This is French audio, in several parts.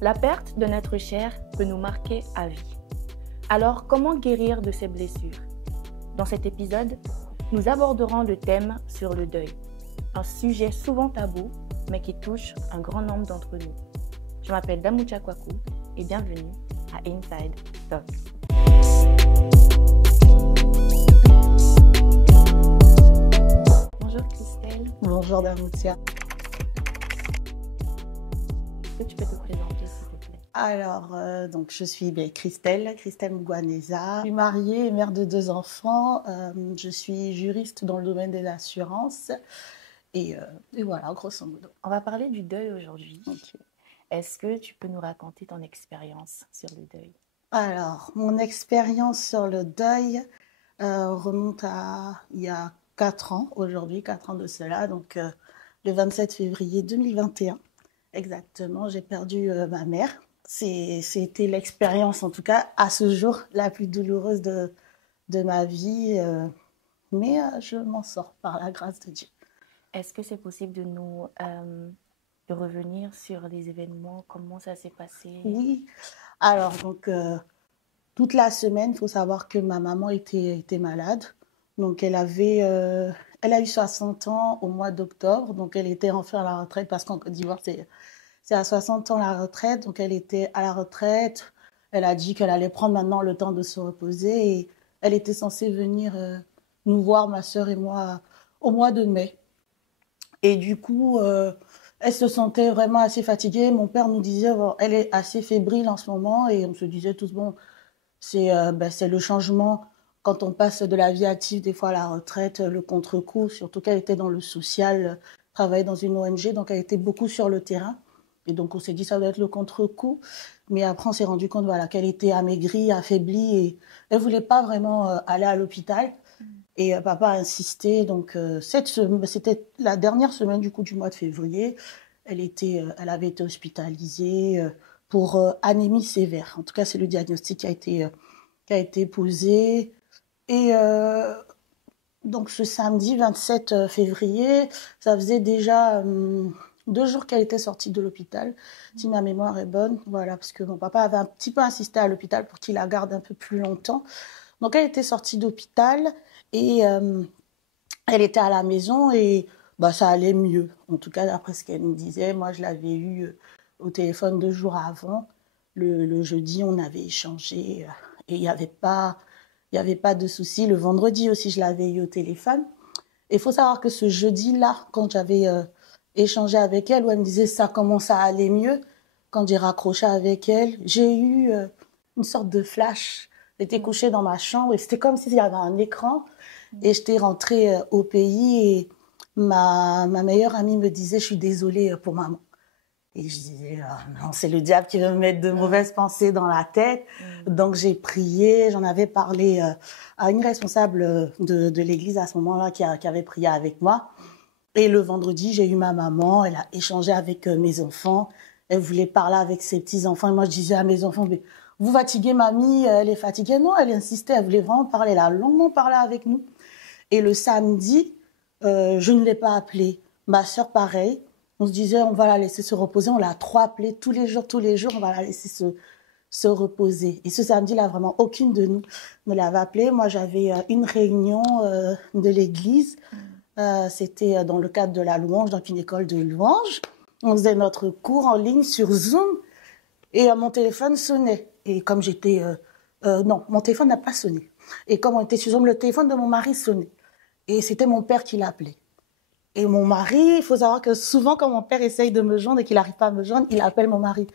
La perte d'un être cher peut nous marquer à vie. Alors, comment guérir de ces blessures? Dans cet épisode, nous aborderons le thème sur le deuil, un sujet souvent tabou, mais qui touche un grand nombre d'entre nous. Je m'appelle Damoucha Kwaku et bienvenue à Inside Talks. Bonjour Christelle. Bonjour Damoucha. Est-ce que tu peux te présenter s'il te plaît? Alors, donc je suis Christelle Mugwaneza. Je suis mariée et mère de 2 enfants. Je suis juriste dans le domaine des assurances. Et voilà, grosso modo. On va parler du deuil aujourd'hui. Okay. Est-ce que tu peux nous raconter ton expérience sur le deuil? Alors, mon expérience sur le deuil remonte à il y a 4 ans, aujourd'hui, 4 ans de cela, donc le 27 février 2021. Exactement, j'ai perdu ma mère. C'était l'expérience, en tout cas, à ce jour, la plus douloureuse de ma vie. Mais je m'en sors par la grâce de Dieu. Est-ce que c'est possible de revenir sur les événements, comment ça s'est passé? Oui, alors donc toute la semaine, il faut savoir que ma maman était malade. Donc elle a eu 60 ans au mois d'octobre, donc elle était enfin à la retraite parce qu'en Côte d'Ivoire, c'est à 60 ans la retraite. Donc elle était à la retraite, elle a dit qu'elle allait prendre maintenant le temps de se reposer et elle était censée venir nous voir, ma sœur et moi, au mois de mai. Et du coup, elle se sentait vraiment assez fatiguée. Mon père nous disait, bon, elle est assez fébrile en ce moment et on se disait tous, bon, c'est le changement. Quand on passe de la vie active, des fois à la retraite, le contre-coup, surtout qu'elle était dans le social, travaillait dans une ONG, donc elle était beaucoup sur le terrain. Et donc on s'est dit ça doit être le contre-coup. Mais après on s'est rendu compte voilà, qu'elle était amaigrie, affaiblie et elle voulait pas vraiment aller à l'hôpital. Et papa a insisté. Donc c'était la dernière semaine du coup du mois de février. Elle avait été hospitalisée pour anémie sévère. En tout cas c'est le diagnostic qui a été posé. Et donc ce samedi 27 février, ça faisait déjà 2 jours qu'elle était sortie de l'hôpital, si ma mémoire est bonne. Voilà, parce que mon papa avait un petit peu insisté à l'hôpital pour qu'il la garde un peu plus longtemps. Donc elle était sortie d'hôpital et elle était à la maison et ça allait mieux. En tout cas, d'après ce qu'elle nous disait, moi je l'avais eu au téléphone 2 jours avant. Le jeudi, on avait échangé et il n'y avait pas de souci. Le vendredi aussi, je l'avais eu au téléphone. Il faut savoir que ce jeudi-là, quand j'avais échangé avec elle, où elle me disait ça commence à aller mieux, quand j'ai raccroché avec elle, j'ai eu une sorte de flash. J'étais couchée dans ma chambre et c'était comme s'il y avait un écran. Et j'étais rentrée au pays et ma meilleure amie me disait « Je suis désolée pour maman ». Et je disais « Non, c'est le diable qui veut me mettre de mauvaises pensées dans la tête ». Donc j'ai prié, j'en avais parlé à une responsable de l'église à ce moment-là qui avait prié avec moi. Et le vendredi, j'ai eu ma maman, elle a échangé avec mes enfants. Elle voulait parler avec ses petits-enfants. Et moi, je disais à mes enfants, mais vous fatiguez mamie, elle est fatiguée. Non, elle insistait, elle voulait vraiment parler. Elle a longuement parlé avec nous. Et le samedi, je ne l'ai pas appelée. Ma sœur, pareil. On se disait, on va la laisser se reposer. On l'a trop appelée tous les jours, on va la laisser se reposer. Et ce samedi-là, vraiment, aucune de nous ne l'avait appelée. Moi, j'avais une réunion de l'église. C'était dans le cadre de la louange, dans une école de louange. On faisait notre cours en ligne sur Zoom et mon téléphone sonnait. Et comme j'étais... non, mon téléphone n'a pas sonné. Et comme on était sur Zoom, le téléphone de mon mari sonnait. Et c'était mon père qui l'appelait. Et mon mari, il faut savoir que souvent, quand mon père essaye de me joindre et qu'il n'arrive pas à me joindre, il appelle mon mari.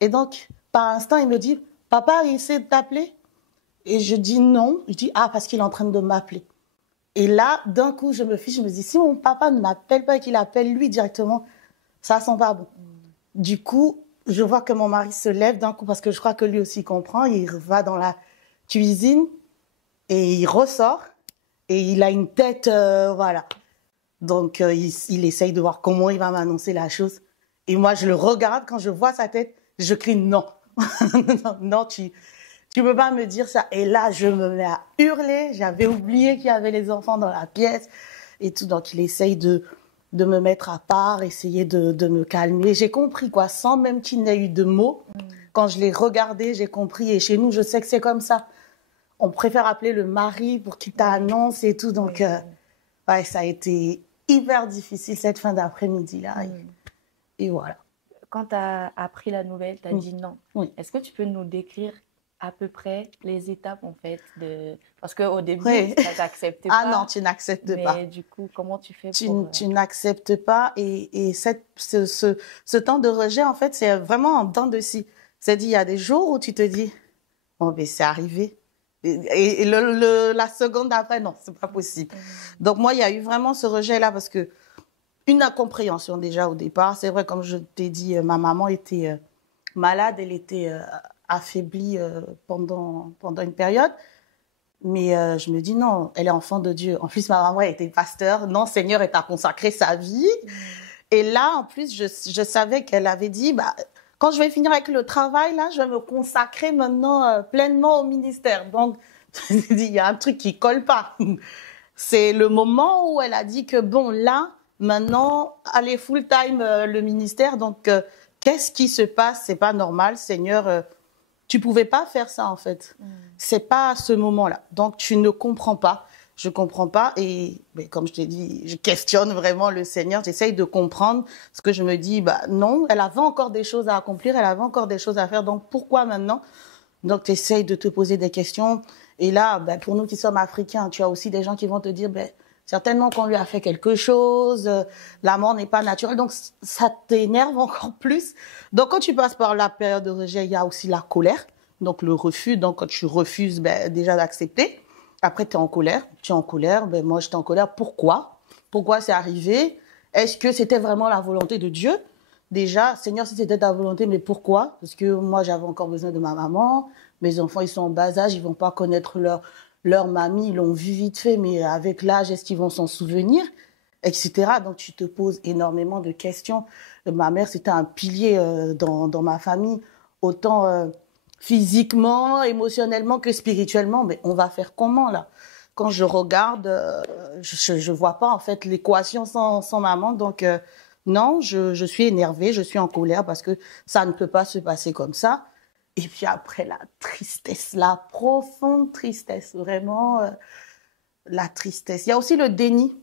Et donc, par instant, il me dit, « Papa, il essaie de t'appeler ?» Et je dis non. Je dis, « Ah, parce qu'il est en train de m'appeler. » Et là, d'un coup, je me fiche, je me dis, si mon papa ne m'appelle pas et qu'il appelle lui directement, ça sent pas bon. Du coup, je vois que mon mari se lève d'un coup parce que je crois que lui aussi comprend. Il va dans la cuisine et il ressort et il a une tête, voilà. Donc, il essaye de voir comment il va m'annoncer la chose. Et moi, je le regarde, quand je vois sa tête, je crie non. Non, tu peux pas me dire ça. Et là, je me mets à hurler. J'avais oublié qu'il y avait les enfants dans la pièce et tout. Donc, il essaye de de me mettre à part, essayer de me calmer. J'ai compris, quoi, sans même qu'il n'ait eu de mots. Quand je l'ai regardé, j'ai compris. Et chez nous, je sais que c'est comme ça. On préfère appeler le mari pour qu'il t'annonce et tout. Donc, ouais, ça a été hyper difficile cette fin d'après-midi-là. Et voilà. Quand tu as appris la nouvelle, tu as dit non. Oui. Est-ce que tu peux nous décrire à peu près les étapes, en fait, parce qu'au début, Oui. tu n'acceptais pas. Ah non, tu n'acceptes pas. Mais du coup, comment tu fais Tu pour... n'acceptes pas. Et ce temps de rejet, en fait, c'est vraiment en dents de scie. C'est-à-dire, il y a des jours où tu te dis, oh, mais c'est arrivé. Et la seconde d'après, non, c'est pas possible. Donc, moi, il y a eu vraiment ce rejet-là parce que une incompréhension déjà au départ. C'est vrai, comme je t'ai dit, ma maman était malade, elle était affaiblie pendant une période. Mais je me dis non, elle est enfant de Dieu. En plus, ma maman elle était pasteur. Non, Seigneur, elle t'a consacré sa vie. Et là, en plus, je savais qu'elle avait dit, bah, quand je vais finir avec le travail, là, je vais me consacrer maintenant pleinement au ministère. Donc, je me dis, il y a un truc qui colle pas. C'est le moment où elle a dit que bon, là, maintenant, allez full time le ministère. Donc, qu'est-ce qui se passe? C'est pas normal, Seigneur. Tu pouvais pas faire ça en fait. C'est pas à ce moment-là. Donc, tu ne comprends pas. Je comprends pas et comme je t'ai dit, je questionne vraiment le Seigneur. J'essaye de comprendre ce que je me dis. Bah non, elle avait encore des choses à accomplir, elle avait encore des choses à faire. Donc, pourquoi maintenant? Donc, tu essayes de te poser des questions. Et là, pour nous qui sommes africains, tu as aussi des gens qui vont te dire, certainement qu'on lui a fait quelque chose, la mort n'est pas naturelle. Donc, ça t'énerve encore plus. Donc, quand tu passes par la période de rejet, il y a aussi la colère. Donc, le refus. Donc, quand tu refuses déjà d'accepter, après, tu es en colère. Tu es en colère. Moi, j'étais en colère. Pourquoi? Pourquoi c'est arrivé? Est-ce que c'était vraiment la volonté de Dieu? Déjà, Seigneur, si c'était ta volonté, mais pourquoi? Parce que moi, j'avais encore besoin de ma maman. Mes enfants, ils sont en bas âge, ils vont pas connaître leur mamie, ils l'ont vu vite fait, mais avec l'âge, est-ce qu'ils vont s'en souvenir, etc. Donc, tu te poses énormément de questions. Ma mère, c'était un pilier dans ma famille, autant physiquement, émotionnellement que spirituellement. Mais on va faire comment, là? Quand je regarde, je vois pas, en fait, l'équation sans maman. Donc, non, je suis énervée, je suis en colère parce que ça ne peut pas se passer comme ça. Et puis après, la tristesse, la profonde tristesse, vraiment, la tristesse. Il y a aussi le déni.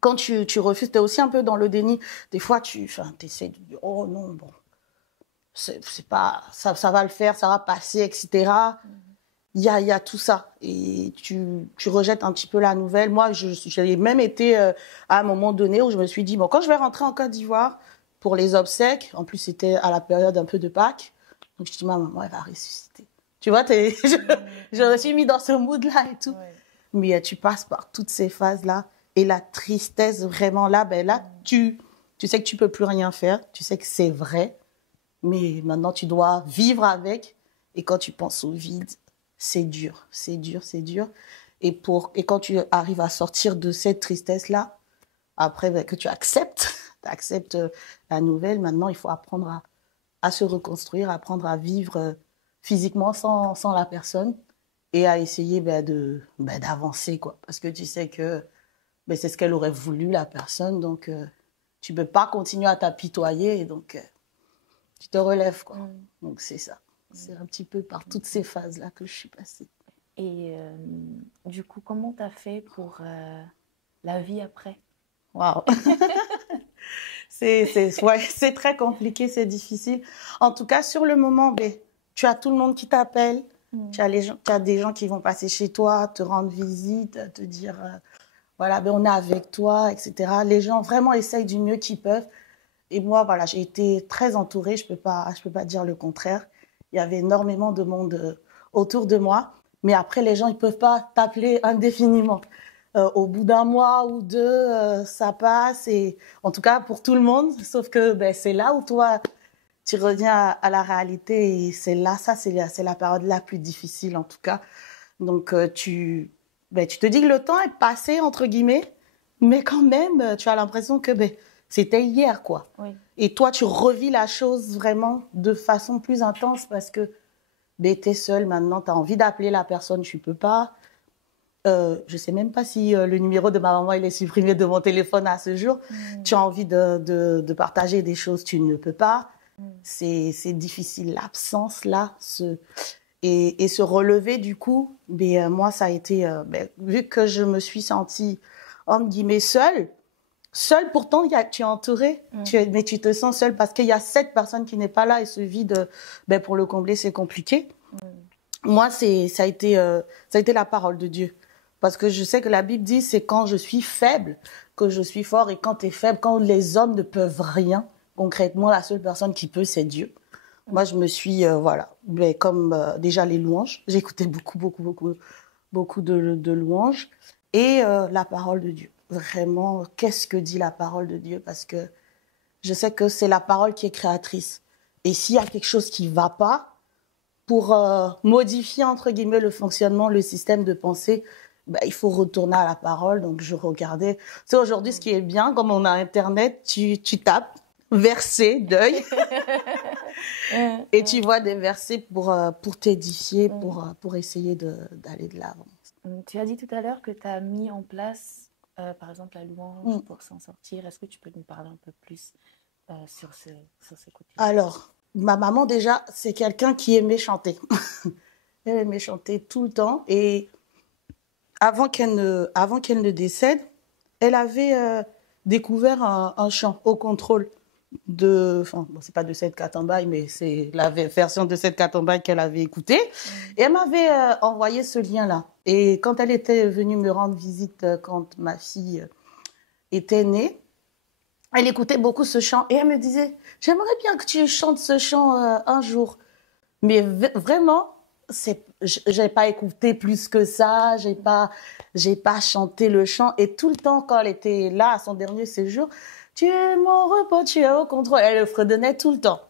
Quand tu refuses, tu es aussi un peu dans le déni. Des fois, tu essaies de dire, oh non, bon, c'est pas, ça va le faire, ça va passer, etc. Il y a tout ça. Et tu rejettes un petit peu la nouvelle. Moi, j'ai même été à un moment donné où je me suis dit, bon, quand je vais rentrer en Côte d'Ivoire pour les obsèques, en plus, c'était à la période un peu de Pâques, donc, je dis, ma maman, elle va ressusciter. Tu vois, je me suis mis dans ce mood-là et tout. Ouais. Mais tu passes par toutes ces phases-là. Et la tristesse, vraiment, là, là, tu sais que tu peux plus rien faire. Tu sais que c'est vrai. Mais maintenant, tu dois vivre avec. Et quand tu penses au vide, c'est dur. C'est dur, c'est dur. Et quand tu arrives à sortir de cette tristesse-là, après, que tu acceptes la nouvelle, maintenant, il faut apprendre à se reconstruire, apprendre à vivre physiquement sans la personne et à essayer d'avancer, quoi. Parce que tu sais que c'est ce qu'elle aurait voulu, la personne. Donc, tu ne peux pas continuer à t'apitoyer. Et donc, tu te relèves, quoi. Donc, c'est ça. C'est un petit peu par toutes ces phases-là que je suis passée. Et du coup, comment tu as fait pour la vie après? Waouh. C'est très compliqué, c'est difficile. En tout cas, sur le moment, tu as tout le monde qui t'appelle. Tu as des gens qui vont passer chez toi, te rendre visite, te dire, voilà, on est avec toi, etc. Les gens vraiment essayent du mieux qu'ils peuvent. Et moi, voilà, j'ai été très entourée. Je peux pas dire le contraire. Il y avait énormément de monde autour de moi. Mais après, les gens, ils peuvent pas t'appeler indéfiniment. Au bout d'un mois ou deux, ça passe. Et en tout cas, pour tout le monde. Sauf que c'est là où toi, tu reviens à la réalité. Et c'est là, c'est la période la plus difficile, en tout cas. Donc, tu te dis que le temps est passé, entre guillemets. Mais quand même, tu as l'impression que c'était hier, quoi. Oui. Et toi, tu revis la chose vraiment de façon plus intense parce que tu es seule maintenant. Tu as envie d'appeler la personne, tu peux pas. je sais même pas si le numéro de ma maman il est supprimé de mon téléphone à ce jour. Tu as envie de partager des choses, tu ne peux pas. C'est difficile. L'absence là, et se relever du coup. Mais moi, ça a été vu que je me suis sentie entre guillemets seule, pourtant, tu es entourée, mais tu te sens seule parce qu'il y a cette personne qui n'est pas là et ce vide, pour le combler, c'est compliqué. Moi, ça a été la parole de Dieu. Parce que je sais que la Bible dit, c'est quand je suis faible que je suis fort, et quand tu es faible, quand les hommes ne peuvent rien, concrètement, la seule personne qui peut, c'est Dieu. Moi, je me suis, comme déjà les louanges, j'écoutais beaucoup de louanges, et la parole de Dieu. Vraiment, qu'est-ce que dit la parole de Dieu? Parce que je sais que c'est la parole qui est créatrice. Et s'il y a quelque chose qui ne va pas, pour modifier, entre guillemets, le fonctionnement, le système de pensée, il faut retourner à la parole. Donc, je regardais. C'est aujourd'hui ce qui est bien, comme on a Internet, tu tapes verset, deuil, et tu vois des versets pour t'édifier, pour essayer d'aller de l'avant. Tu as dit tout à l'heure que tu as mis en place, par exemple, la louange pour s'en sortir. Est-ce que tu peux nous parler un peu plus sur ce côté? Alors, ma maman, déjà, c'est quelqu'un qui aimait chanter. Elle aimait chanter tout le temps. Et avant qu'elle ne décède, elle avait découvert un chant au contrôle c'est pas de Seth Katambaye, mais c'est la version de Seth Katambaye qu'elle avait écoutée. Et elle m'avait envoyé ce lien-là. Et quand elle était venue me rendre visite, quand ma fille était née, elle écoutait beaucoup ce chant. Et elle me disait, j'aimerais bien que tu chantes ce chant un jour. Mais vraiment, j'ai pas écouté plus que ça. J'ai pas chanté le chant. Et tout le temps, quand elle était là, à son dernier séjour, tu es mon repos, tu es au contrôle. Elle le fredonnait tout le temps.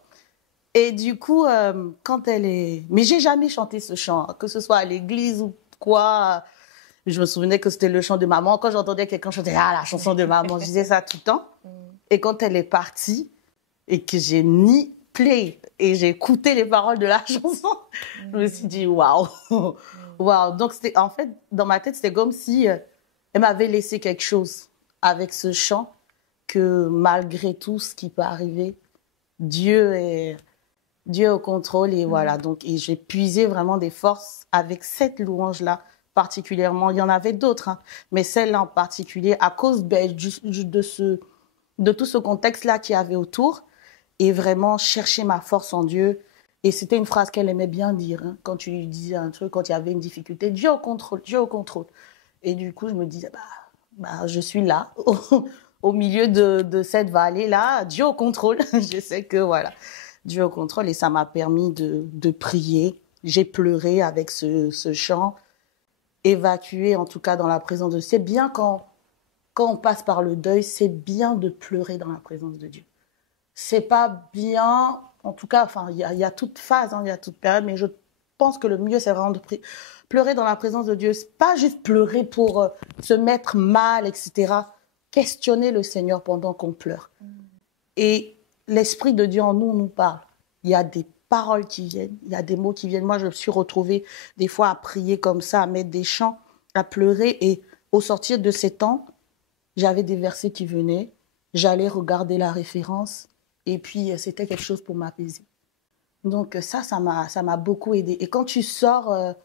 Et du coup, mais j'ai jamais chanté ce chant, que ce soit à l'église ou quoi. Je me souvenais que c'était le chant de maman. Quand j'entendais quelqu'un chanter, la chanson de maman, je disais ça tout le temps. Et quand elle est partie, et que j'ai mis play, et j'ai écouté les paroles de la chanson, je me suis dit, waouh. Waouh. Donc, en fait, dans ma tête, c'était comme si elle m'avait laissé quelque chose avec ce chant, que malgré tout ce qui peut arriver, Dieu est au contrôle. Et voilà. Donc, et j'ai puisé vraiment des forces avec cette louange-là, particulièrement. Il y en avait d'autres, mais celle-là en particulier, à cause de tout ce contexte-là qu'il y avait autour, et vraiment chercher ma force en Dieu. Et c'était une phrase qu'elle aimait bien dire, quand tu lui disais un truc, quand il y avait une difficulté, Dieu au contrôle, Dieu au contrôle. Et du coup, je me disais, je suis là, au milieu de cette vallée-là, Dieu au contrôle. Je sais que voilà, Dieu au contrôle, et ça m'a permis de prier. J'ai pleuré avec ce chant, évacué en tout cas dans la présence de Dieu. C'est bien quand on passe par le deuil, c'est bien de pleurer dans la présence de Dieu. C'est pas bien, en tout cas, il y a toute phase, il y a toute période, mais je pense que le mieux, c'est vraiment de pleurer dans la présence de Dieu. C'est pas juste pleurer pour se mettre mal, etc. Questionner le Seigneur pendant qu'on pleure. Et l'Esprit de Dieu en nous parle. Il y a des paroles qui viennent, il y a des mots qui viennent. Moi, je me suis retrouvée des fois à prier comme ça, à mettre des chants, à pleurer. Et au sortir de ces temps, j'avais des versets qui venaient. J'allais regarder la référence. Et puis, c'était quelque chose pour m'apaiser. Donc, ça m'a beaucoup aidé. Et quand tu sors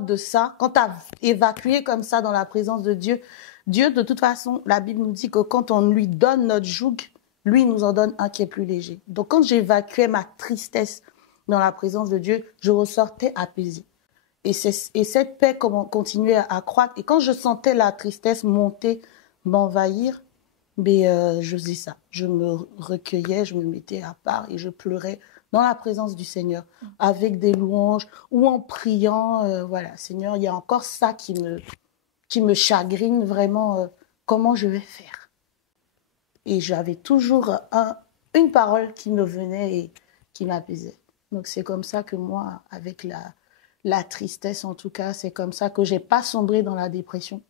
de ça, quand tu as évacué comme ça dans la présence de Dieu, Dieu, de toute façon, la Bible nous dit que quand on lui donne notre joug, lui nous en donne un qui est plus léger. Donc, quand j'évacuais ma tristesse dans la présence de Dieu, je ressortais apaisée. Et cette paix continuait à croître. Et quand je sentais la tristesse monter, m'envahir, je faisais ça. Je me recueillais, je me mettais à part et je pleurais dans la présence du Seigneur, avec des louanges ou en priant. Voilà, Seigneur, il y a encore ça qui me chagrine vraiment. Comment je vais faire? Et j'avais toujours une parole qui me venait et qui m'apaisait. Donc c'est comme ça que moi, avec la tristesse en tout cas, c'est comme ça que j'ai pas sombré dans la dépression.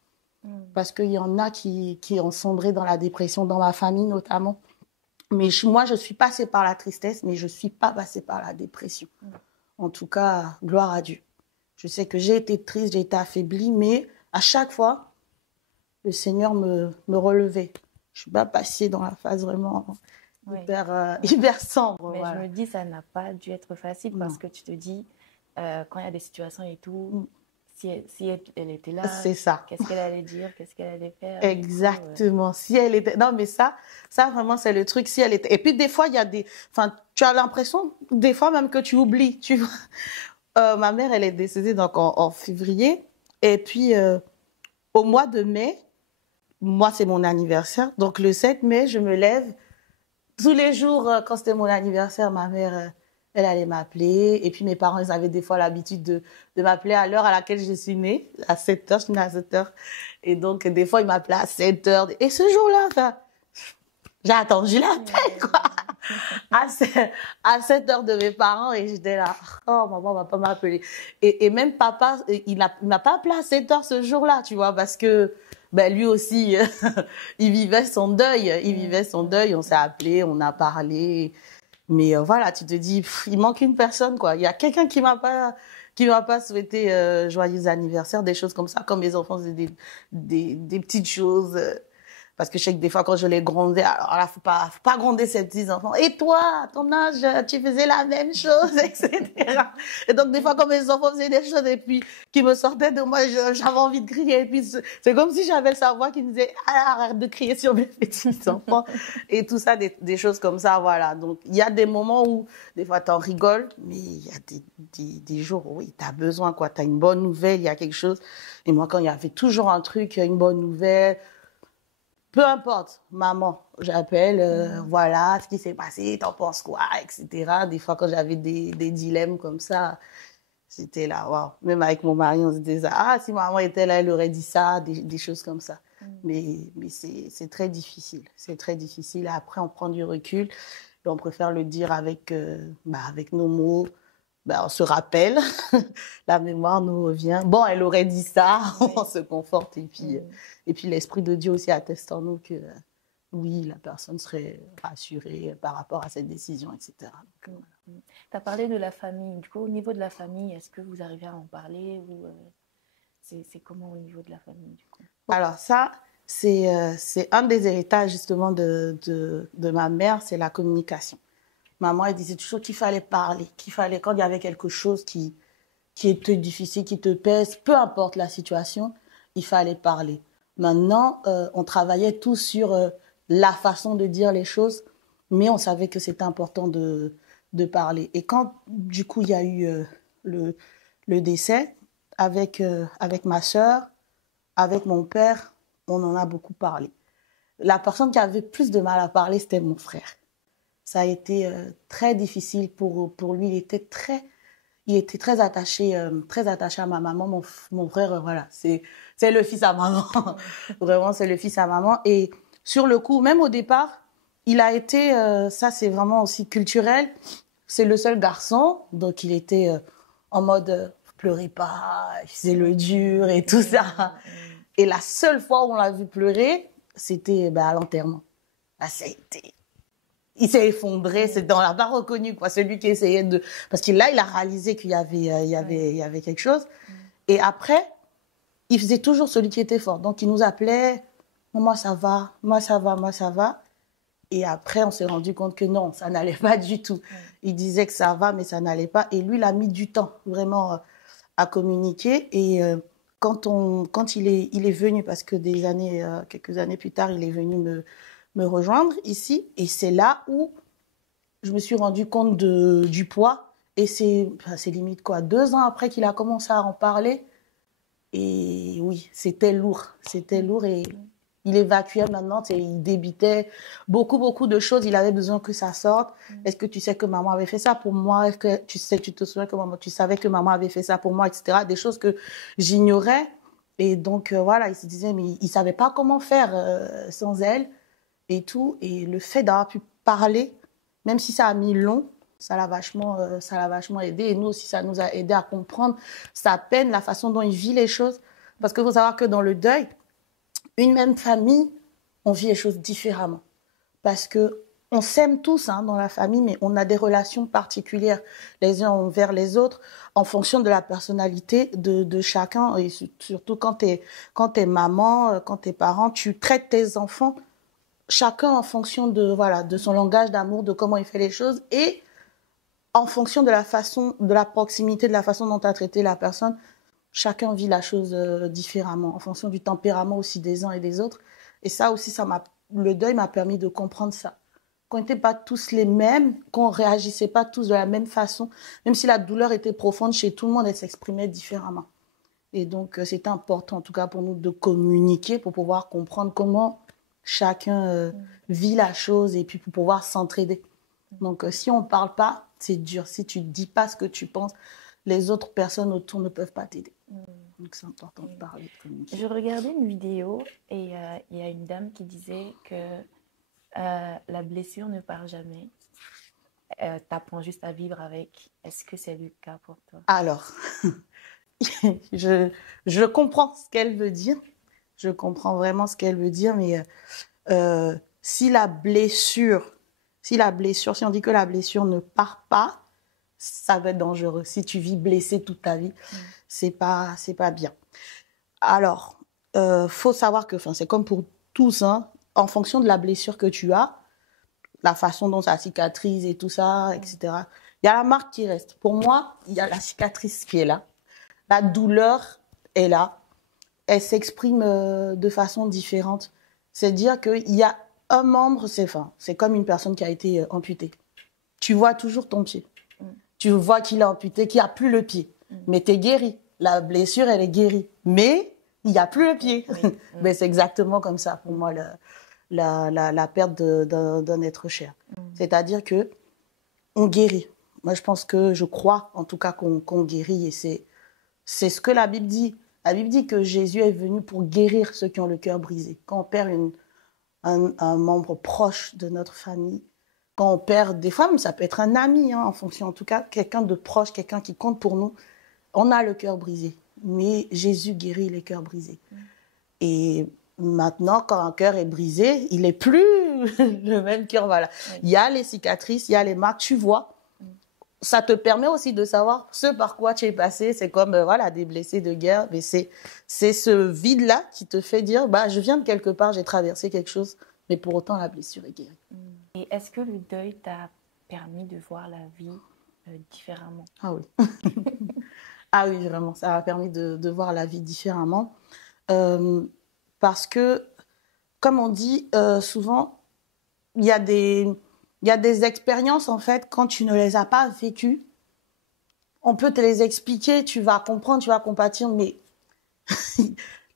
Parce qu'il y en a qui ont sombré dans la dépression, dans ma famille notamment. Mais moi, je suis passée par la tristesse, mais je ne suis pas passée par la dépression. En tout cas, gloire à Dieu. Je sais que j'ai été triste, j'ai été affaiblie, mais à chaque fois, le Seigneur me relevait. Je suis pas passée dans la phase vraiment hyper sombre. Mais voilà. je me dis, ça n'a pas dû être facile parce que tu te dis, quand il y a des situations et tout, si elle était là, c'est ça. Qu'est-ce qu'elle allait dire, qu'est-ce qu'elle allait faire. Exactement. Si elle était, non mais ça vraiment c'est le truc. Si elle était, et puis des fois il y a tu as l'impression des fois même que tu oublies. Tu vois, ma mère elle est décédée donc en février et puis au mois de mai, moi c'est mon anniversaire, donc le 7 mai je me lève tous les jours quand c'était mon anniversaire, ma mère elle allait m'appeler. Et puis, mes parents, ils avaient des fois l'habitude de m'appeler à l'heure à laquelle je suis née, à 7 heures, je suis née à 7 heures. Et donc, des fois, ils m'appelaient à 7 heures. Et ce jour-là, j'ai attendu l'appel, quoi. À 7 heures de mes parents, et j'étais là, oh, maman va pas m'appeler. Et même papa, il m'a pas appelé à 7 heures ce jour-là, tu vois, parce que, lui aussi, il vivait son deuil. On s'est appelé, on a parlé. Mais voilà, tu te dis, il manque une personne, quoi. Il y a quelqu'un qui m'a pas souhaité joyeux anniversaire, des choses comme ça, comme mes enfants faisaient des petites choses. Parce que je sais que des fois, quand je les grondais, alors là, faut pas gronder ces petits-enfants. Et toi, à ton âge, tu faisais la même chose, etc. Et donc, des fois, quand mes enfants faisaient des choses et puis qui me sortaient de moi, j'avais envie de crier. Et puis, c'est comme si j'avais sa voix qui me disait, ah, arrête de crier sur mes petits-enfants. Et tout ça, des choses comme ça, voilà. Donc, il y a des moments où, des fois, t'en rigoles, mais il y a des jours où, oui, t'as besoin, quoi. T'as une bonne nouvelle, il y a quelque chose. Et moi, quand il y avait toujours un truc, une bonne nouvelle, peu importe, maman, j'appelle, voilà ce qui s'est passé, t'en penses quoi, etc. Des fois, quand j'avais des dilemmes comme ça, c'était là, waouh. Même avec mon mari, on se disait, ah, si maman était là, elle aurait dit ça, des choses comme ça. Mais c'est très difficile. C'est très difficile. Après, on prend du recul et on préfère le dire avec nos mots. On se rappelle, la mémoire nous revient. Bon, elle aurait dit ça, on se conforte. Et puis l'Esprit de Dieu aussi atteste en nous que oui, la personne serait rassurée par rapport à cette décision, etc. Donc, voilà. Tu as parlé de la famille. Du coup, au niveau de la famille, est-ce que vous arrivez à en parler ou c'est comment au niveau de la famille du coup? Alors ça, c'est un des héritages justement de ma mère, c'est la communication. Maman, elle disait toujours qu'il fallait parler, quand il y avait quelque chose qui était difficile, qui te pèse, peu importe la situation, il fallait parler. Maintenant, on travaillait tous sur la façon de dire les choses, mais on savait que c'était important de parler. Et quand, du coup, il y a eu le décès, avec ma sœur, avec mon père, on en a beaucoup parlé. La personne qui avait plus de mal à parler, c'était mon frère. Ça a été très difficile pour lui. Il était très attaché à ma maman. Mon frère, voilà, c'est le fils à maman. Vraiment, c'est le fils à maman. Et sur le coup, même au départ, il a été, ça c'est vraiment aussi culturel, c'est le seul garçon. Donc, il était en mode, pleurez pas, il faisait le dur et tout ça. Et la seule fois où on l'a vu pleurer, c'était à l'enterrement. Là, ça a été... Il s'est effondré, on l'a pas reconnu, quoi. Celui qui essayait parce que là, il a réalisé qu'il y avait quelque chose. Et après, il faisait toujours celui qui était fort. Donc, il nous appelait, moi ça va, moi ça va, moi ça va. Et après, on s'est rendu compte que non, ça n'allait pas du tout. Il disait que ça va, mais ça n'allait pas. Et lui, il a mis du temps, vraiment, à communiquer. Et quand il est venu, parce que quelques années plus tard, il est venu me rejoindre ici. Et c'est là où je me suis rendu compte du poids. Et c'est limite quoi, 2 ans après qu'il a commencé à en parler. Et oui, c'était lourd. C'était lourd et il évacuait maintenant. Il débitait beaucoup de choses. Il avait besoin que ça sorte. Est-ce que tu sais que maman avait fait ça pour moi? Est-ce que tu te souviens que tu savais que maman avait fait ça pour moi, etc. Des choses que j'ignorais. Et donc, voilà, il se disait, mais il savait pas comment faire sans elle. Et tout, et le fait d'avoir pu parler, même si ça a mis long, ça l'a vachement aidé. Et nous aussi, ça nous a aidé à comprendre sa peine, la façon dont il vit les choses. Parce qu'il faut savoir que dans le deuil, une même famille, on vit les choses différemment. Parce que on s'aime tous dans la famille, mais on a des relations particulières les uns envers les autres en fonction de la personnalité de chacun. Et surtout quand t'es maman, quand t'es parent, tu traites tes enfants chacun en fonction de son langage d'amour, de comment il fait les choses et en fonction de la façon, de la proximité, de la façon dont tu as traité la personne. Chacun vit la chose différemment, en fonction du tempérament aussi des uns et des autres. Et ça aussi, le deuil m'a permis de comprendre ça. Qu'on n'était pas tous les mêmes, qu'on ne réagissait pas tous de la même façon, même si la douleur était profonde chez tout le monde, elle s'exprimait différemment. Et donc, c'était important, en tout cas pour nous, de communiquer pour pouvoir comprendre comment chacun vit la chose et puis pour pouvoir s'entraider. Donc, si on ne parle pas, c'est dur. Si tu ne dis pas ce que tu penses, les autres personnes autour ne peuvent pas t'aider. Donc, c'est important de parler, de communiquer. Je regardais une vidéo et il y a une dame qui disait que la blessure ne part jamais. T'apprends juste à vivre avec. Est-ce que c'est le cas pour toi? Alors, je comprends ce qu'elle veut dire. Je comprends vraiment ce qu'elle veut dire, mais si on dit que la blessure ne part pas, ça va être dangereux. Si tu vis blessé toute ta vie, c'est pas bien. Alors, faut savoir que, c'est comme pour tous, en fonction de la blessure que tu as, la façon dont ça cicatrise et tout ça, etc. Il y a la marque qui reste. Pour moi, il y a la cicatrice qui est là. La douleur est là. Elle s'exprime de façon différente. C'est-à-dire qu'il y a un membre, c'est comme une personne qui a été amputée. Tu vois toujours ton pied. Tu vois qu'il est amputé, qu'il n'y a plus le pied. Mais tu es guéri. La blessure, elle est guérie. Mais il n'y a plus le pied. Mais c'est exactement comme ça pour moi, la perte d'un être cher. C'est-à-dire que on guérit. Moi, je crois en tout cas qu'on guérit. Et c'est ce que la Bible dit. La Bible dit que Jésus est venu pour guérir ceux qui ont le cœur brisé. Quand on perd un membre proche de notre famille, quand on perd des fois, ça peut être un ami, en fonction, en tout cas, quelqu'un de proche, quelqu'un qui compte pour nous, on a le cœur brisé. Mais Jésus guérit les cœurs brisés. Et maintenant, quand un cœur est brisé, il n'est plus le même cœur. Voilà. Il y a les cicatrices, il y a les marques, tu vois. Ça te permet aussi de savoir ce par quoi tu es passé. C'est comme des blessés de guerre. Mais c'est ce vide-là qui te fait dire je viens de quelque part, j'ai traversé quelque chose, mais pour autant la blessure est guérie. Et est-ce que le deuil t'a permis de voir la vie différemment? Ah oui. Ah oui, vraiment. Ça m'a permis de voir la vie différemment. Parce que, comme on dit souvent, il y a des expériences, en fait, quand tu ne les as pas vécues, on peut te les expliquer, tu vas comprendre, tu vas compatir, mais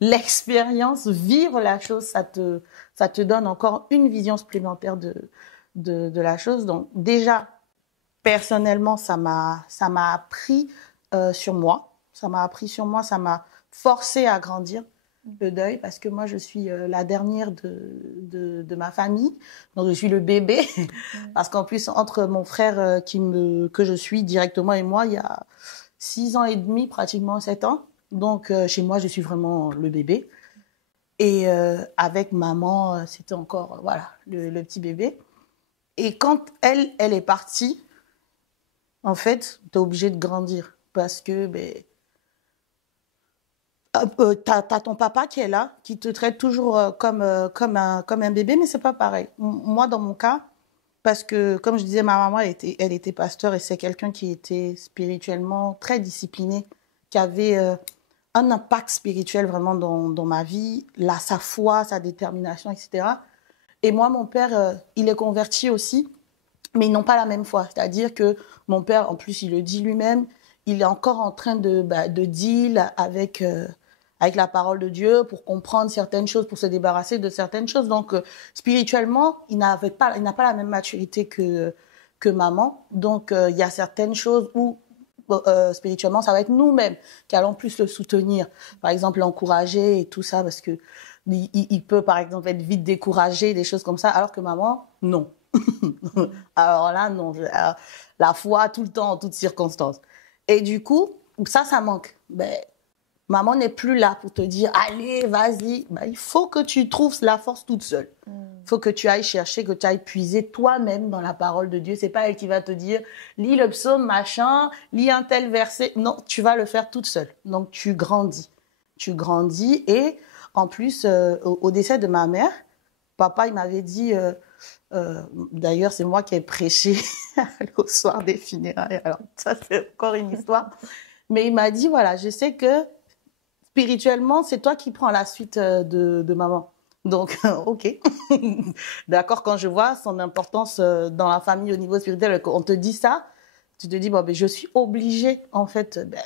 l'expérience, vivre la chose, ça te donne encore une vision supplémentaire de la chose. Donc, déjà, personnellement, ça m'a appris sur moi. Ça m'a appris sur moi, ça m'a forcé à grandir. Le deuil, parce que moi je suis la dernière de ma famille, donc je suis le bébé, parce qu'en plus entre mon frère que je suis directement et moi, il y a 6 ans et demi, pratiquement 7 ans, donc chez moi je suis vraiment le bébé, et avec maman c'était encore le petit bébé, et quand elle est partie, en fait t'es obligé de grandir, parce que t'as ton papa qui est là, qui te traite toujours comme un bébé, mais c'est pas pareil. Moi, dans mon cas, parce que, comme je disais, ma maman, elle était pasteur et c'est quelqu'un qui était spirituellement très discipliné, qui avait un impact spirituel vraiment dans ma vie, sa foi, sa détermination, etc. Et moi, mon père, il est converti aussi, mais ils n'ont pas la même foi. C'est-à-dire que mon père, en plus, il le dit lui-même, il est encore en train de deal avec la parole de Dieu pour comprendre certaines choses, pour se débarrasser de certaines choses. Donc, spirituellement, il n'a pas la même maturité que maman. Donc, il y a certaines choses où, spirituellement, ça va être nous-mêmes qui allons plus le soutenir. Par exemple, l'encourager et tout ça, parce que il peut, par exemple, être vite découragé, des choses comme ça, alors que maman, non. Alors là, non. La foi, tout le temps, en toutes circonstances. Et du coup, ça manque. Maman n'est plus là pour te dire, allez, vas-y. Ben, il faut que tu trouves la force toute seule. Il faut que tu ailles chercher, que tu ailles puiser toi-même dans la parole de Dieu. C'est pas elle qui va te dire, lis le psaume, machin, lis un tel verset. Non, tu vas le faire toute seule. Donc, tu grandis. Tu grandis. Et en plus, au décès de ma mère, papa, il m'avait dit, d'ailleurs, c'est moi qui ai prêché au soir des funérailles. Alors, ça, c'est encore une histoire. Mais il m'a dit, voilà, je sais que spirituellement, c'est toi qui prends la suite de maman. Donc, ok. D'accord, quand je vois son importance dans la famille au niveau spirituel, on te dit ça, tu te dis, bon, ben, je suis obligée, en fait, ben,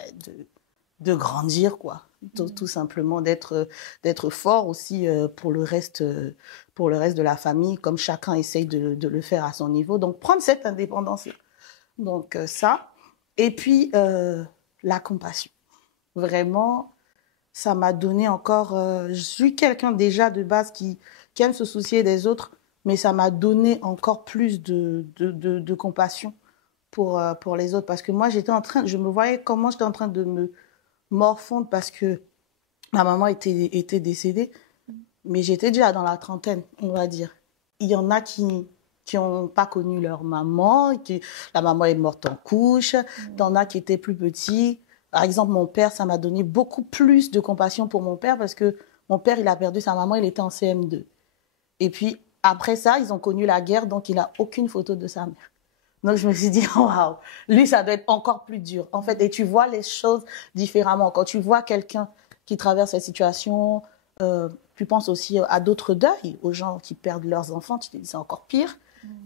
de grandir, quoi. Tout simplement, d'être fort aussi pour le reste de la famille, comme chacun essaye de le faire à son niveau. Donc, prendre cette indépendance-là. Donc, ça. Et puis, la compassion. Vraiment, ça m'a donné encore... je suis quelqu'un déjà de base qui aime se soucier des autres, mais ça m'a donné encore plus de compassion pour les autres. Parce que moi, je me voyais comment j'étais en train de me morfondre parce que ma maman était décédée, mais j'étais déjà dans la trentaine, on va dire. Il y en a qui n'ont pas connu leur maman, la maman est morte en couche, il y en a qui étaient plus petits. Par exemple, mon père, ça m'a donné beaucoup plus de compassion pour mon père parce que mon père, il a perdu sa maman, il était en CM2. Et puis, après ça, ils ont connu la guerre, donc il n'a aucune photo de sa mère. Donc, je me suis dit, waouh, lui, ça doit être encore plus dur. En fait, et tu vois les choses différemment. Quand tu vois quelqu'un qui traverse cette situation, tu penses aussi à d'autres deuils, aux gens qui perdent leurs enfants, tu te dis, c'est encore pire,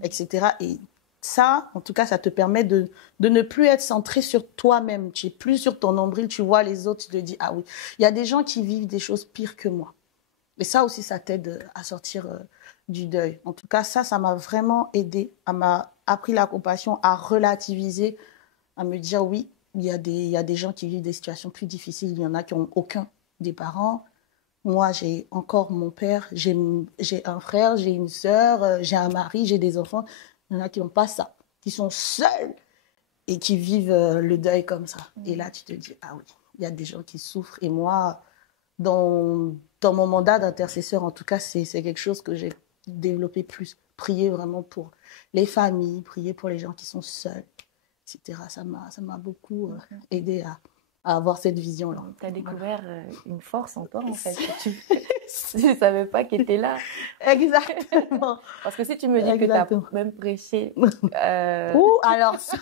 etc. Et ça, en tout cas, ça te permet de ne plus être centré sur toi-même. Tu n'es plus sur ton nombril, tu vois les autres, tu te dis, ah oui, il y a des gens qui vivent des choses pires que moi. Et ça aussi, ça t'aide à sortir du deuil. En tout cas, ça m'a vraiment aidé, m'a appris la compassion, à relativiser, à me dire, oui, il y a des gens qui vivent des situations plus difficiles, il y en a qui n'ont aucun des parents. Moi, j'ai encore mon père, j'ai un frère, j'ai une sœur, j'ai un mari, j'ai des enfants. Il y en a qui n'ont pas ça, qui sont seuls et qui vivent le deuil comme ça. Et là, tu te dis, ah oui, il y a des gens qui souffrent. Et moi, dans mon mandat d'intercesseur, en tout cas, c'est quelque chose que j'ai développé plus. Prier vraiment pour les familles, prier pour les gens qui sont seuls, etc. Ça m'a beaucoup aidé à avoir cette vision-là. Tu as découvert une force en toi, en fait. Tu ne savais pas qu'elle était là. Exactement. Parce que si tu me dis que tu as même prêché... alors ça,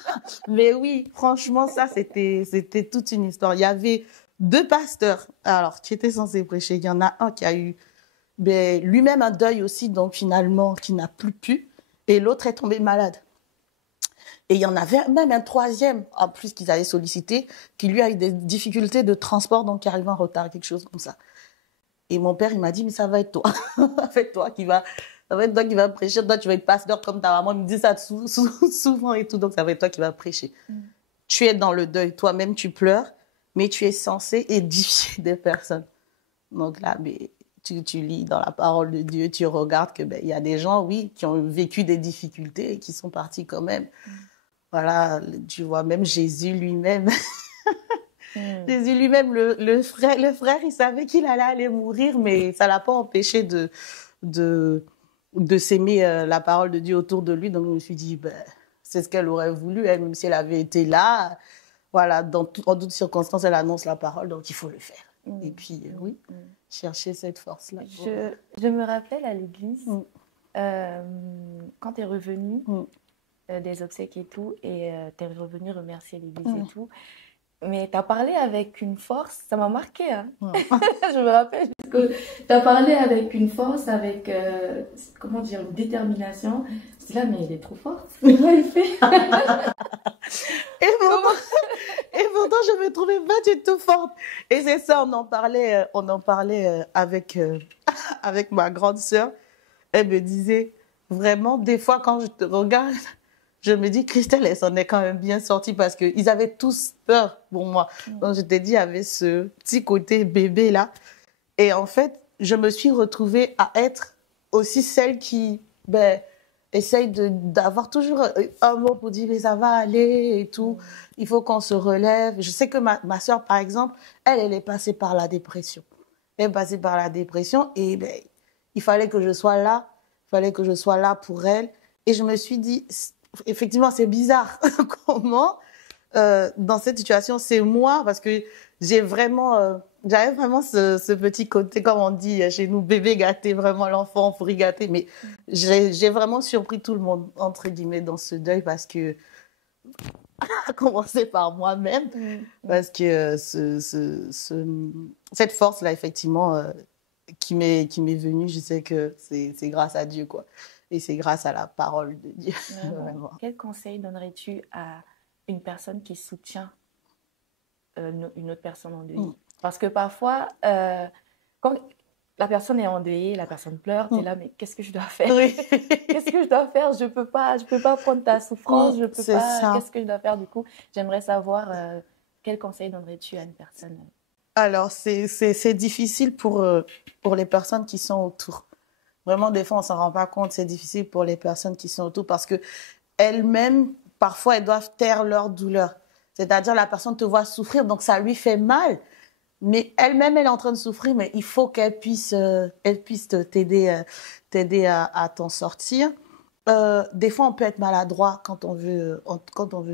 mais oui, franchement, ça, c'était toute une histoire. Il y avait 2 pasteurs alors, qui étaient censés prêcher. Il y en a un qui a eu lui-même un deuil aussi, donc finalement, qui n'a plus pu. Et l'autre est tombé malade. Et il y en avait même un 3e, en plus qu'ils avaient sollicité, qui lui a eu des difficultés de transport, donc qui arrivait en retard, quelque chose comme ça. Et mon père, il m'a dit, mais ça va être toi. Ça va être toi qui va prêcher. Toi, tu vas être pasteur comme ta maman. Il me dit ça souvent et tout. Donc, ça va être toi qui vas prêcher. Tu es dans le deuil. Toi-même, tu pleures, mais tu es censé édifier des personnes. Donc là, tu lis dans la parole de Dieu, tu regardes que y a des gens, oui, qui ont vécu des difficultés et qui sont partis quand même. Voilà, tu vois, même Jésus lui-même... Jésus lui-même, le frère, il savait qu'il allait aller mourir, mais ça ne l'a pas empêché de s'aimer la parole de Dieu autour de lui. Donc, je me suis dit, c'est ce qu'elle aurait voulu, elle, même si elle avait été là. Voilà, en toutes circonstances, elle annonce la parole, donc il faut le faire. Et puis, oui, chercher cette force-là. Je me rappelle à l'église, quand tu es revenue des obsèques et tout, et tu es revenue remercier l'église et tout, mais tu as parlé avec une force, ça m'a marqué. Hein. Je me rappelle que tu as parlé avec une force, avec, comment dire, une détermination. Je dis là, mais elle est trop forte. Comment elle fait et pourtant, je me trouvais pas du tout forte. Et c'est ça, on en parlait avec ma grande sœur. Elle me disait, vraiment, des fois, quand je te regarde, je me dis, Christelle, elle s'en est quand même bien sortie parce qu'ils avaient tous peur pour moi. Donc, je t'ai dit, il y avait ce petit côté bébé là. Et en fait, je me suis retrouvée à être aussi celle qui essaye d'avoir toujours un mot pour dire, mais ça va aller et tout. Il faut qu'on se relève. Je sais que ma sœur, par exemple, elle est passée par la dépression. Elle est passée par la dépression et ben, il fallait que je sois là. Il fallait que je sois là pour elle. Et je me suis dit, effectivement, c'est bizarre. Comment, dans cette situation, c'est moi, parce que j'avais vraiment ce petit côté, comme on dit chez nous, bébé gâté, vraiment l'enfant pourri gâté. Mais j'ai vraiment surpris tout le monde, entre guillemets, dans ce deuil, parce que, à commencer par moi-même, parce que cette force-là, effectivement, qui m'est venue, je sais que c'est grâce à Dieu, quoi. Et c'est grâce à la parole de Dieu. Vraiment. Quel conseil donnerais-tu à une personne qui soutient une autre personne endeuillée? Parce que parfois, quand la personne est endeuillée, la personne pleure, tu es là, mais qu'est-ce que je dois faire? Qu'est-ce que je dois faire? Je peux pas prendre ta souffrance, je peux pas. Qu'est-ce que je dois faire? Du coup, j'aimerais savoir quel conseil donnerais-tu à une personne? Alors, c'est difficile pour les personnes qui sont autour. Vraiment, des fois, on s'en rend pas compte. C'est difficile pour les personnes qui sont autour parce que elles-mêmes, parfois, elles doivent taire leur douleur. C'est-à-dire, la personne te voit souffrir, donc ça lui fait mal. Mais elle-même, elle est en train de souffrir, mais il faut qu'elle puisse t'aider à t'en sortir. Des fois, on peut être maladroit quand on veut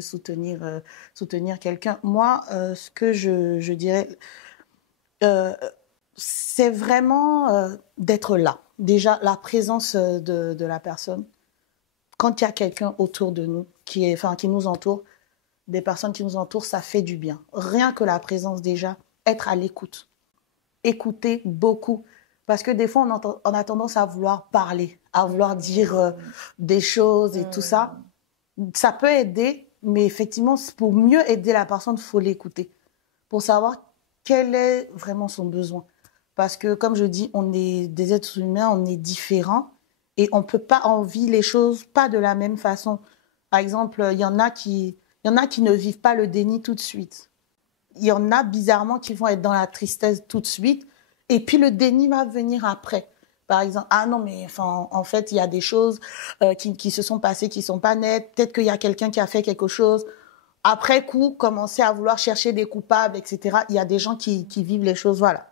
soutenir quelqu'un. Moi, ce que je dirais, c'est vraiment d'être là. Déjà, la présence de la personne. Quand il y a quelqu'un autour de nous, qui nous entoure, des personnes qui nous entourent, ça fait du bien. Rien que la présence déjà, être à l'écoute. Écouter beaucoup. Parce que des fois, on a tendance à vouloir parler, à vouloir dire des choses et tout ça. Ça peut aider, mais effectivement, pour mieux aider la personne, il faut l'écouter. Pour savoir quel est vraiment son besoin. Parce que, comme je dis, on est des êtres humains, on est différents et on vit les choses pas de la même façon. Par exemple, il y en a qui ne vivent pas le déni tout de suite. Il y en a, bizarrement, qui vont être dans la tristesse tout de suite et puis le déni va venir après. Par exemple, ah non, mais en fait, il y a des choses qui se sont passées, qui sont pas nettes. Peut-être qu'il y a quelqu'un qui a fait quelque chose. Après coup, commencer à vouloir chercher des coupables, etc. Il y a des gens qui vivent les choses, voilà,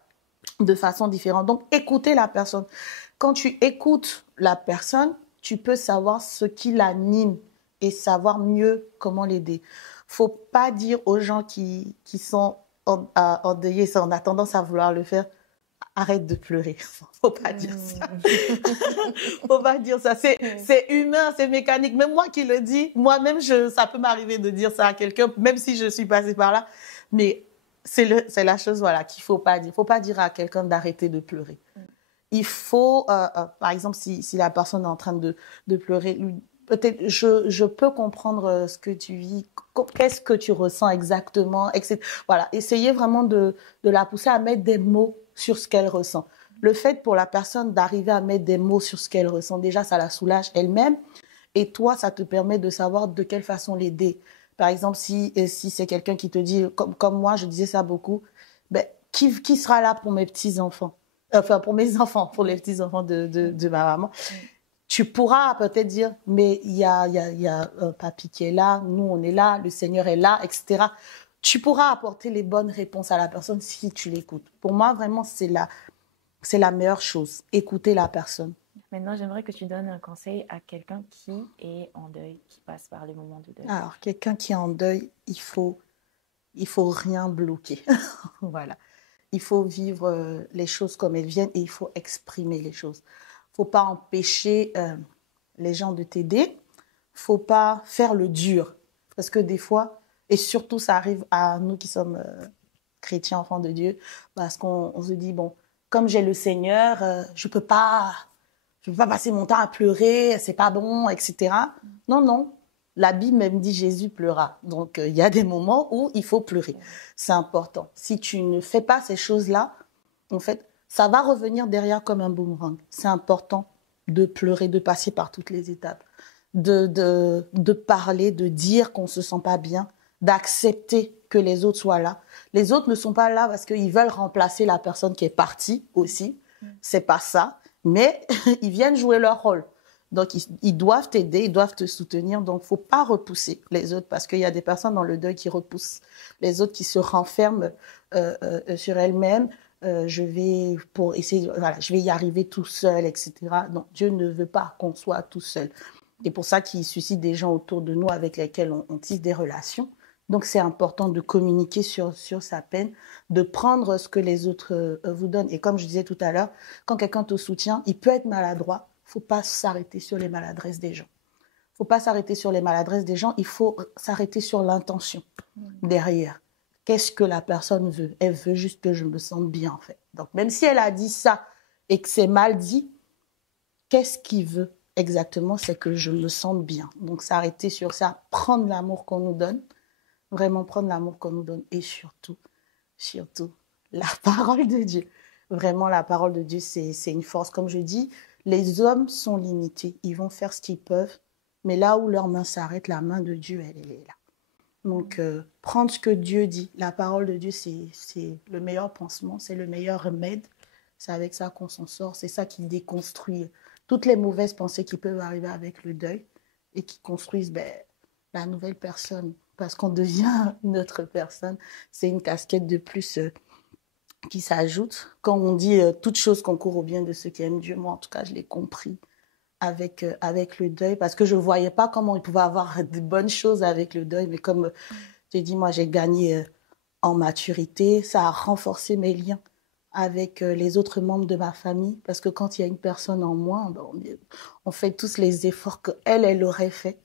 de façon différente. Donc, écoutez la personne. Quand tu écoutes la personne, tu peux savoir ce qui l'anime et savoir mieux comment l'aider. Faut pas dire aux gens qui sont endeuillés, on a tendance à vouloir le faire, arrête de pleurer. Faut pas dire ça. Faut pas dire ça. C'est humain, c'est mécanique. Même moi qui le dis, moi-même, ça peut m'arriver de dire ça à quelqu'un, même si je suis passée par là. Mais c'est la chose, voilà, qu'il faut pas dire. Faut pas dire à quelqu'un d'arrêter de pleurer. Il faut, par exemple, si la personne est en train de pleurer, peut-être je peux comprendre ce que tu vis, qu'est-ce que tu ressens exactement, etc. Voilà, essayez vraiment de la pousser à mettre des mots sur ce qu'elle ressent. Le fait pour la personne d'arriver à mettre des mots sur ce qu'elle ressent, déjà, ça la soulage elle-même. Et toi, ça te permet de savoir de quelle façon l'aider. Par exemple, si c'est quelqu'un qui te dit, comme moi, je disais ça beaucoup, ben, qui sera là pour mes petits-enfants? Enfin, pour mes enfants, pour les petits-enfants de ma maman. Tu pourras peut-être dire, mais il y a papy qui est là, nous, on est là, le Seigneur est là, etc. Tu pourras apporter les bonnes réponses à la personne si tu l'écoutes. Pour moi, vraiment, c'est la meilleure chose, écouter la personne. Maintenant, j'aimerais que tu donnes un conseil à quelqu'un qui est en deuil, qui passe par les moments de deuil. Alors, quelqu'un qui est en deuil, il faut rien bloquer. Voilà. Il faut vivre les choses comme elles viennent et il faut exprimer les choses. Il ne faut pas empêcher les gens de t'aider. Il ne faut pas faire le dur. Parce que des fois, et surtout ça arrive à nous qui sommes chrétiens, enfants de Dieu, parce qu'on se dit, bon, comme j'ai le Seigneur, je ne peux pas passer mon temps à pleurer, c'est pas bon, etc. Non. La Bible même dit Jésus pleura. Donc, il y a des moments où il faut pleurer. C'est important. Si tu ne fais pas ces choses-là, en fait, ça va revenir derrière comme un boomerang. C'est important de pleurer, de passer par toutes les étapes, de parler, de dire qu'on ne se sent pas bien, d'accepter que les autres soient là. Les autres ne sont pas là parce qu'ils veulent remplacer la personne qui est partie aussi. C'est pas ça. Mais ils viennent jouer leur rôle. Donc, ils doivent t'aider, ils doivent te soutenir. Donc, il ne faut pas repousser les autres parce qu'il y a des personnes dans le deuil qui repoussent les autres, qui se renferment sur elles-mêmes. Je vais y arriver tout seul, etc. Non, Dieu ne veut pas qu'on soit tout seul. C'est pour ça qu'il suscite des gens autour de nous avec lesquels on tisse des relations. Donc, c'est important de communiquer sur sa peine, de prendre ce que les autres vous donnent. Et comme je disais tout à l'heure, quand quelqu'un te soutient, il peut être maladroit. Il ne faut pas s'arrêter sur les maladresses des gens. Il ne faut pas s'arrêter sur les maladresses des gens. Il faut s'arrêter sur l'intention derrière. Qu'est-ce que la personne veut? Elle veut juste que je me sente bien, en fait. Donc, même si elle a dit ça et que c'est mal dit, qu'est-ce qu'il veut exactement? C'est que je me sente bien. Donc, s'arrêter sur ça, prendre l'amour qu'on nous donne, vraiment prendre l'amour qu'on nous donne et surtout, la parole de Dieu. Vraiment, la parole de Dieu, c'est une force. Comme je dis, les hommes sont limités. Ils vont faire ce qu'ils peuvent, mais là où leur main s'arrête, la main de Dieu, elle est là. Donc, prendre ce que Dieu dit. La parole de Dieu, c'est le meilleur pansement, c'est le meilleur remède. C'est avec ça qu'on s'en sort. C'est ça qui déconstruit toutes les mauvaises pensées qui peuvent arriver avec le deuil et qui construisent la nouvelle personne. Parce qu'on devient une autre personne. C'est une casquette de plus qui s'ajoute. Quand on dit toute chose concourt au bien de ceux qui aiment Dieu, moi, en tout cas, je l'ai compris avec le deuil, parce que je ne voyais pas comment il pouvait avoir de bonnes choses avec le deuil. Mais comme j'ai dit, moi, j'ai gagné en maturité. Ça a renforcé mes liens avec les autres membres de ma famille. Parce que quand il y a une personne en moins, on fait tous les efforts qu'elle aurait fait.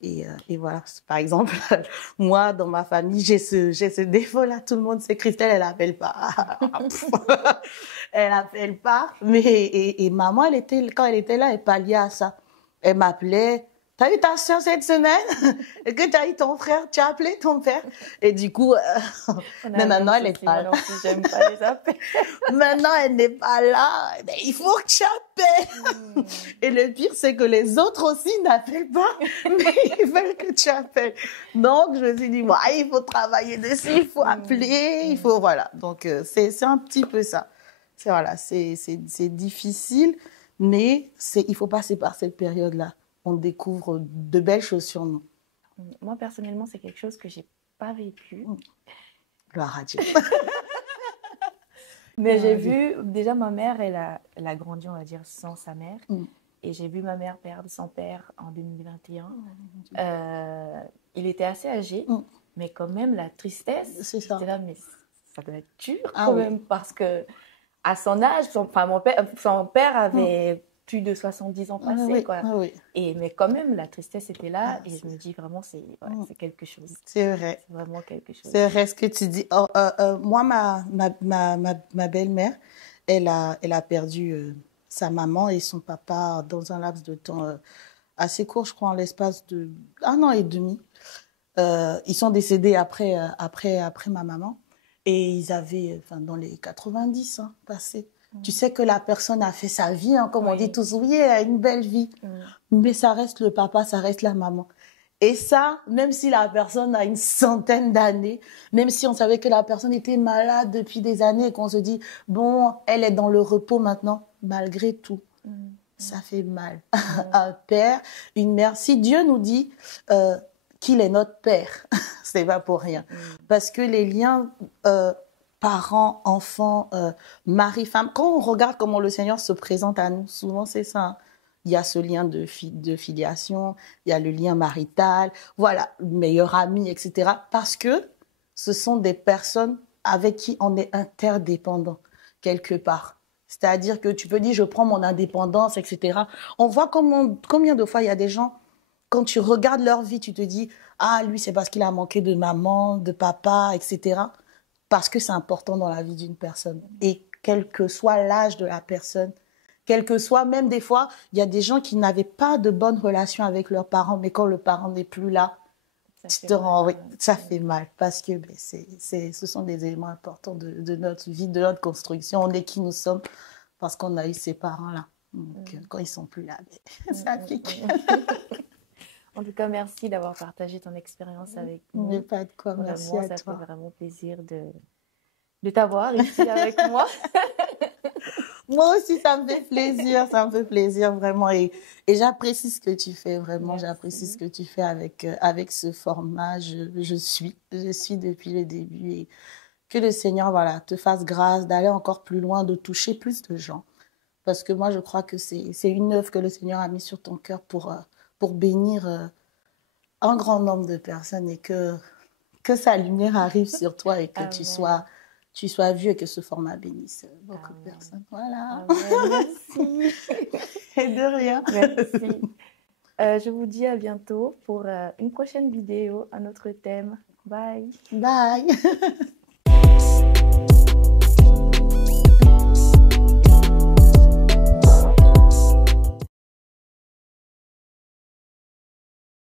Et voilà, par exemple, moi, dans ma famille, j'ai ce défaut-là. Tout le monde sait, Christelle, elle n'appelle pas. Elle n'appelle pas. Mais, et maman, quand elle était là, elle palliait à ça. Elle m'appelait. T'as eu ta soeur cette semaine? Est-ce que t'as eu ton frère? Tu as appelé ton père? Et du coup, mais maintenant, elle n'est pas là. J'aime pas les appels. Maintenant, elle n'est pas là. Mais il faut que tu appelles. Et le pire, c'est que les autres aussi n'appellent pas, mais ils veulent que tu appelles. Donc, je me suis dit, il faut travailler dessus, il faut appeler, il faut, voilà. Donc, c'est un petit peu ça. C'est difficile, mais il faut passer par cette période-là. On découvre de belles choses sur nous. Moi, personnellement, c'est quelque chose que j'ai pas vécu. Gloire à Dieu. Mais j'ai vu, déjà ma mère, elle a grandi, on va dire, sans sa mère. Et j'ai vu ma mère perdre son père en 2021. Il était assez âgé, mais quand même, la tristesse, j'étais là, mais ça doit être dur quand même, parce que à son âge, son père avait plus de 70 ans passés, quoi. Mais quand même, la tristesse était là, et je me dis vraiment, c'est quelque chose. C'est vrai. C'est vraiment quelque chose. C'est vrai ce que tu dis. Moi, ma belle-mère, elle a perdu sa maman et son papa dans un laps de temps assez court, je crois, en l'espace de 1 an et demi. Ils sont décédés après ma maman, et ils avaient, dans les 90 passés. Tu sais que la personne a fait sa vie, comme on dit tous, oui, elle a une belle vie. Mais ça reste le papa, ça reste la maman. Et ça, même si la personne a une centaine d'années, même si on savait que la personne était malade depuis des années et qu'on se dit, bon, elle est dans le repos maintenant, malgré tout, ça fait mal. Un père, une mère. Si Dieu nous dit qu'il est notre père, c'est pas pour rien. Parce que les liens parents, enfants, mari, femme, quand on regarde comment le Seigneur se présente à nous, souvent c'est ça. Il y a ce lien de filiation, il y a le lien marital, voilà, meilleur ami, etc. Parce que ce sont des personnes avec qui on est interdépendant, quelque part. C'est-à-dire que tu peux dire, je prends mon indépendance, etc. On voit combien de fois il y a des gens, quand tu regardes leur vie, tu te dis, lui, c'est parce qu'il a manqué de maman, de papa, etc. Parce que c'est important dans la vie d'une personne. Et quel que soit l'âge de la personne, quel que soit, même des fois, il y a des gens qui n'avaient pas de bonnes relations avec leurs parents, mais quand le parent n'est plus là, ça fait mal. Parce que ce sont des éléments importants de notre vie, de notre construction. On est qui nous sommes parce qu'on a eu ces parents-là. Donc, quand ils ne sont plus là, ça pique. En tout cas, merci d'avoir partagé ton expérience avec nous. Mais pas de quoi, merci à toi. Ça fait vraiment plaisir de t'avoir ici avec moi. Moi aussi, ça me fait plaisir vraiment. Et j'apprécie ce que tu fais, vraiment. J'apprécie ce Merci. que tu fais avec ce format. Je suis depuis le début. Et que le Seigneur, voilà, te fasse grâce d'aller encore plus loin, de toucher plus de gens. Parce que moi, je crois que c'est une œuvre que le Seigneur a mis sur ton cœur pour bénir un grand nombre de personnes et que sa lumière arrive sur toi et que Amen. tu sois vu et que ce format bénisse beaucoup de Amen. personnes. Voilà. Amen. Merci. Et de rien. Merci. Je vous dis à bientôt pour une prochaine vidéo, un autre thème. Bye. Bye.